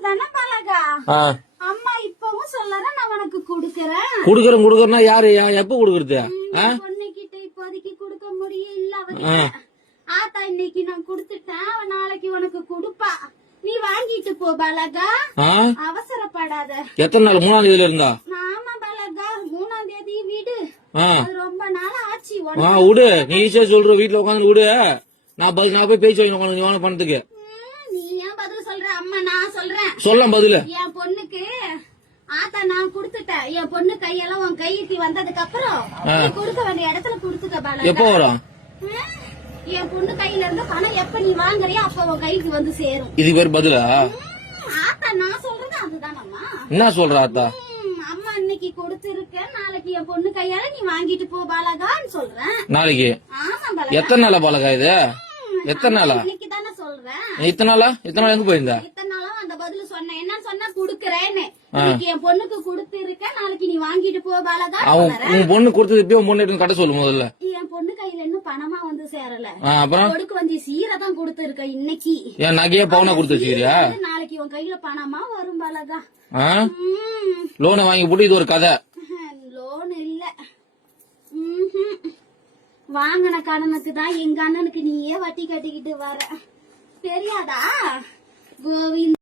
அதுதானே பழகா. அம்மா இப்பவும் சொல்லறேன் நான் உனக்கு குடுக்கறேன். குடுக்கறேன்னா யாரு எப்ப குடுக்கறது? பொண்ணுகிட்ட இப்போதைக்கு குடுக்க முடியும் இல்ல அவகிட்ட. ஆத்தா இன்னைக்கு நான் குடுத்துட்டேன், நாளைக்கு உனக்கு குடுப்பா. நீ வாங்கிட்டு போ பலகா, அவசரப்படாத. எத்தனை நாள்? 3ஆம் தேதியில இருந்தா? ஆமா பலகா, 3ஆம் தேதி வீடு. ரொம்ப நாள் ஆச்சு. விடு, நீ ஈஸியா சொல்ற. வீட்டுல உட்காந்து விடு, நான் போய் பேச்சு வாங்கி உட்காந்து பணத்துக்கு. நீ ஏன் பதில் சொல்ற? அம்மா நான் சொல்றேன். சொல்ல பதில். என் பொண்ணுக்கு ஆத்தா நான் குடுத்துட்டேன். என் பொண்ணு கையெல்லாம் உன் கைக்கு வந்ததுக்கு அப்புறம் குடுக்க வேண்டிய இடத்துல குடுத்துக்க பலகா. எப்போ வரும்? என் பொண்ணு கையில இருந்து பணம் எப்ப நீ வாங்குறியோ அப்ப உன் கைக்கு வந்து சேரும். இது பேர் பதிலா? ஆத்தா நான் சொல்றது அதுதானம்மா. என்ன சொல்ற ஆத்தா? அம்மா இன்னைக்கு கொடுத்திருக்கேன், நாளைக்கு என் பொண்ணு கையால நீ வாங்கிட்டு போ பாலகான்னு சொல்றேன். நாளைக்கு? ஆமா பாலகா. எத்தனை நாளா பாலகா இது? எத்தனை நாளா? இன்னைக்கு தானே சொல்றேன். இத்தனை நாளா எங்க போயிருந்த? இத்தனை நாளா அந்த பதில் சொன்னேன். என்ன சொன்னா குடுக்கறேன்னு. இன்னைக்கு என் பொண்ணுக்கு கொடுத்திருக்கேன், நாளைக்கு நீ வாங்கிட்டு போ பாலகா. உன் பொண்ணு கொடுத்தது இப்ப உன் பொண்ணு எடுத்து கட்ட சொல்லு முதல்ல. என் பொண்ணு கையில இன்னும் பணமா வந்து சேரல. அப்புறம் கொடுக்க வந்து சீரை தான் கொடுத்திருக்க இன்னைக்கு. என் நகையா பவுனா கொடுத்து வச்சுக்கிறியா? நாளைக்கு உன் கையில பணமா வரும் பாலகா. லோனை வாங்கி போட்டு இது ஒரு கதை. லோன் இல்ல, வாங்கின கடனுக்கு தான் எங்க அண்ணனுக்கு நீயே வட்டி கட்டிக்கிட்டு வர. தெரியாதா கோவிந்த்?